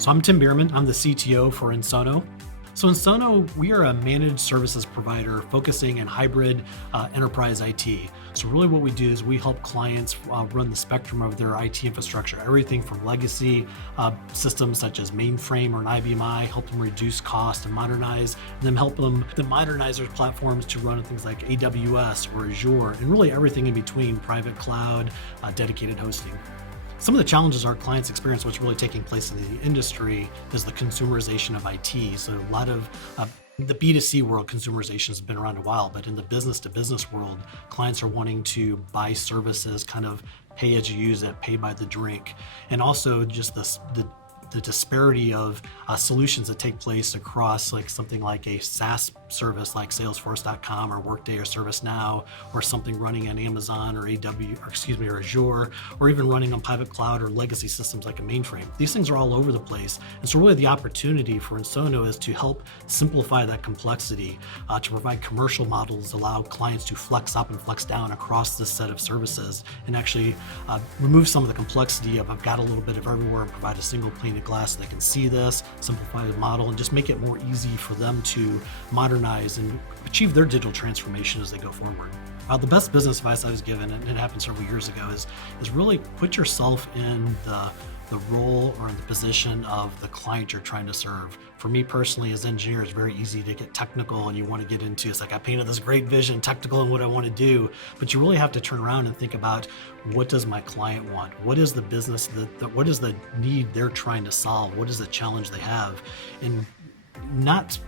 So I'm Tim Beerman. I'm the CTO for Ensono. So Ensono, we are a managed services provider focusing in hybrid enterprise IT. So really what we do is we help clients run the spectrum of their IT infrastructure, everything from legacy systems such as mainframe or an IBMI, help them reduce cost and modernize, and then help them modernize their platforms to run on things like AWS or Azure, and really everything in between, private cloud, dedicated hosting. Some of the challenges our clients experience, what's really taking place in the industry, is the consumerization of IT. So a lot of the B2C world, consumerization has been around a while, but in the business to business world, clients are wanting to buy services, kind of pay as you use it, pay by the drink. And also just the disparity of solutions that take place across like something like a SaaS service like Salesforce.com or Workday or ServiceNow, or something running on Amazon or or Azure, or even running on private cloud or legacy systems like a mainframe. These things are all over the place. And so really the opportunity for Ensono is to help simplify that complexity, to provide commercial models, allow clients to flex up and flex down across this set of services, and actually remove some of the complexity of I've got a little bit of everywhere and provide a single pane of glass that can see this, simplify the model, and just make it more easy for them to modernize and achieve their digital transformation as they go forward. The best business advice I was given, and it happened several years ago, is really put yourself in the role or in the position of the client you're trying to serve. For me personally, as engineer, it's very easy to get technical and you want to get into, it's like I painted this great vision, technical in what I want to do, but you really have to turn around and think about what does my client want? What is the business, what is the need they're trying to solve? What is the challenge they have? And not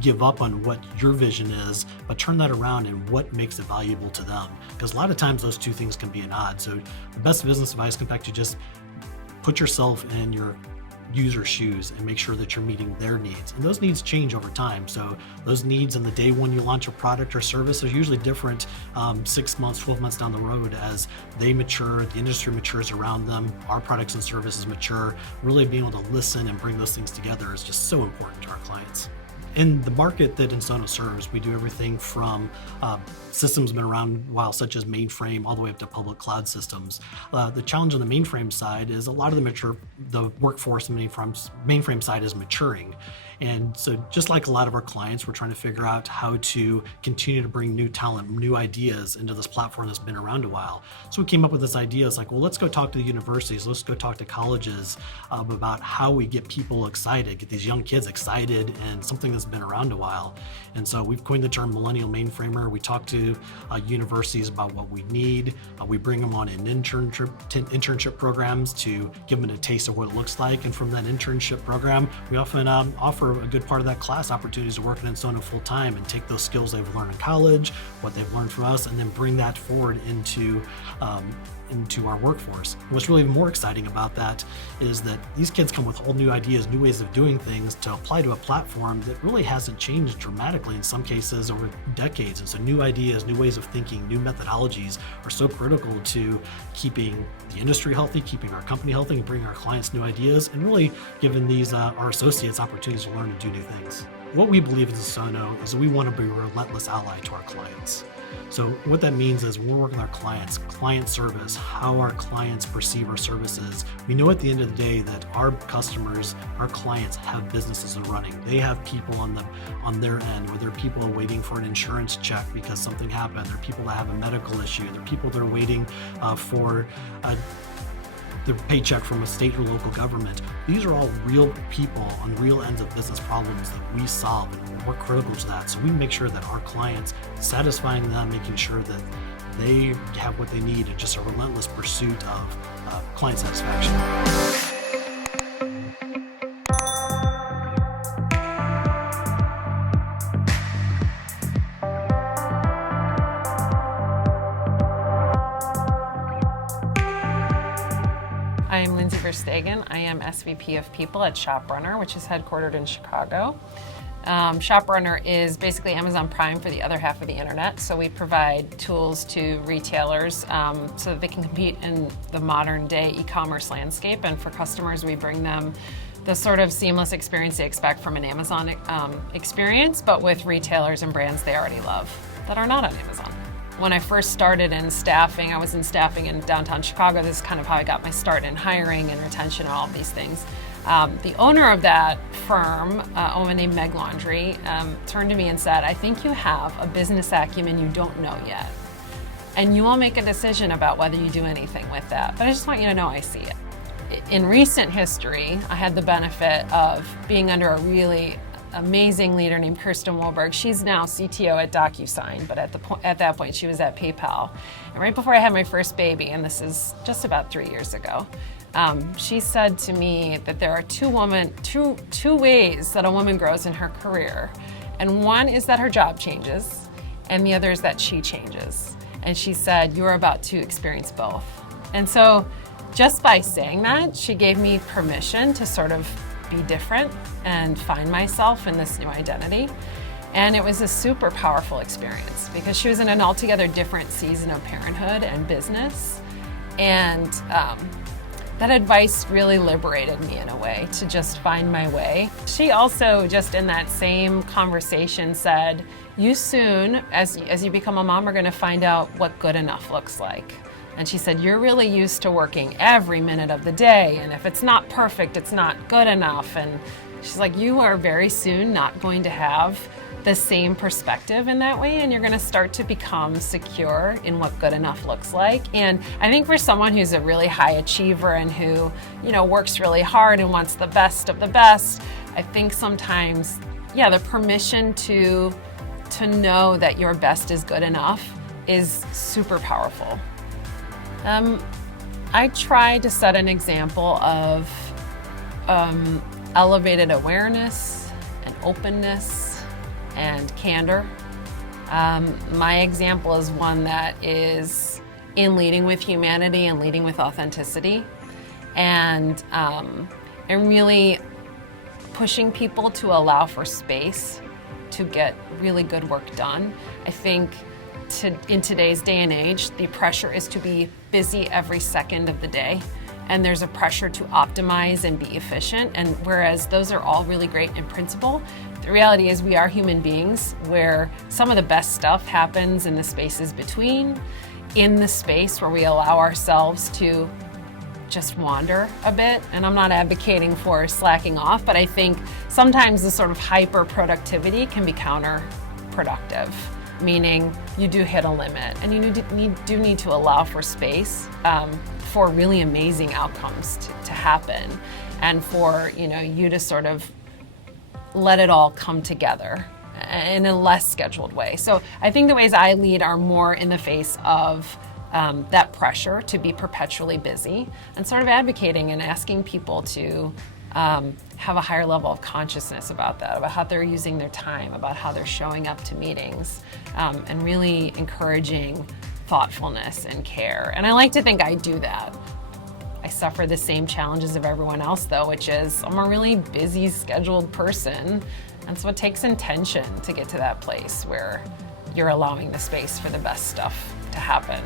give up on what your vision is, but turn that around and what makes it valuable to them. Because a lot of times those two things can be at odds. So the best business advice comes back to just put yourself in your user's shoes and make sure that you're meeting their needs. And those needs change over time. So those needs on the day when you launch a product or service are usually different 6 months, 12 months down the road as they mature, the industry matures around them, our products and services mature. Really being able to listen and bring those things together is just so important to our clients. In the market that Ensono serves, we do everything from systems been around a while, such as mainframe, all the way up to public cloud systems. The challenge on the mainframe side is a lot of the workforce on the mainframe side is maturing. And so just like a lot of our clients, we're trying to figure out how to continue to bring new talent, new ideas into this platform that's been around a while. So we came up with this idea. It's like, well, let's go talk to the universities. Let's go talk to colleges about how we get people excited, get these young kids excited and something that's been around a while. And so we've coined the term millennial mainframer. We talk to universities about what we need. We bring them on an internship programs to give them a taste of what it looks like. And from that internship program, we often offer a good part of that class opportunities to work in Ensono full time and take those skills they've learned in college, what they've learned from us, and then bring that forward into our workforce. What's really more exciting about that is that these kids come with whole new ideas, new ways of doing things to apply to a platform that really hasn't changed dramatically in some cases over decades. And so new ideas, new ways of thinking, new methodologies are so critical to keeping the industry healthy, keeping our company healthy, and bringing our clients new ideas, and really giving these our associates opportunities to learn and do new things. What we believe as Ensono is that we want to be a relentless ally to our clients. So what that means is when we're working with our clients, client service, how our clients perceive our services, we know at the end of the day that our customers, our clients have businesses that are running. They have people on their end, where there are people waiting for an insurance check because something happened. There are people that have a medical issue. There are people that are waiting for the paycheck from a state or local government. These are all real people on real ends of business problems that we solve, and we're critical to that. So we make sure that our clients, satisfying them, making sure that they have what they need, and just a relentless pursuit of client satisfaction. I am Lindsay Verstegen. I am SVP of People at ShopRunner, which is headquartered in Chicago. ShopRunner is basically Amazon Prime for the other half of the internet. So we provide tools to retailers so that they can compete in the modern day e-commerce landscape. And for customers, we bring them the sort of seamless experience they expect from an Amazon experience, but with retailers and brands they already love that are not on Amazon. When I first started in staffing, I was in staffing in downtown Chicago. This is kind of how I got my start in hiring and retention and all of these things. The owner of that firm, a woman named Meg Laundrie, turned to me and said, I think you have a business acumen you don't know yet. And you will make a decision about whether you do anything with that. But I just want you to know I see it. In recent history, I had the benefit of being under a really amazing leader named Kirsten Wolberg. She's now CTO at DocuSign, but at that point she was at PayPal. And right before I had my first baby, and this is just about 3 years ago, she said to me that there are two ways that a woman grows in her career. And one is that her job changes, and the other is that she changes. And she said, you're about to experience both. And so just by saying that, she gave me permission to sort of be different and find myself in this new identity. And it was a super powerful experience because she was in an altogether different season of parenthood and business. And that advice really liberated me in a way to just find my way. She also just in that same conversation said, you soon, as you become a mom, are gonna find out what good enough looks like. And she said, you're really used to working every minute of the day, and if it's not perfect, it's not good enough. And she's like, you are very soon not going to have the same perspective in that way, and you're gonna start to become secure in what good enough looks like. And I think for someone who's a really high achiever and who, works really hard and wants the best of the best, I think sometimes, the permission to know that your best is good enough is super powerful. I try to set an example of elevated awareness and openness and candor. My example is one that is in leading with humanity and leading with authenticity, and really pushing people to allow for space to get really good work done. I think in today's day and age, the pressure is to be busy every second of the day, and there's a pressure to optimize and be efficient. And whereas those are all really great in principle, the reality is we are human beings where some of the best stuff happens in the spaces between, in the space where we allow ourselves to just wander a bit. And I'm not advocating for slacking off, but I think sometimes the sort of hyper productivity can be counterproductive, meaning you do hit a limit and you do need to allow for space for really amazing outcomes to happen, and for you to sort of let it all come together in a less scheduled way. So I think the ways I lead are more in the face of that pressure to be perpetually busy, and sort of advocating and asking people to have a higher level of consciousness about that, about how they're using their time, about how they're showing up to meetings, and really encouraging thoughtfulness and care. And I like to think I do that. I suffer the same challenges of everyone else though, which is I'm a really busy, scheduled person. And so it takes intention to get to that place where you're allowing the space for the best stuff to happen.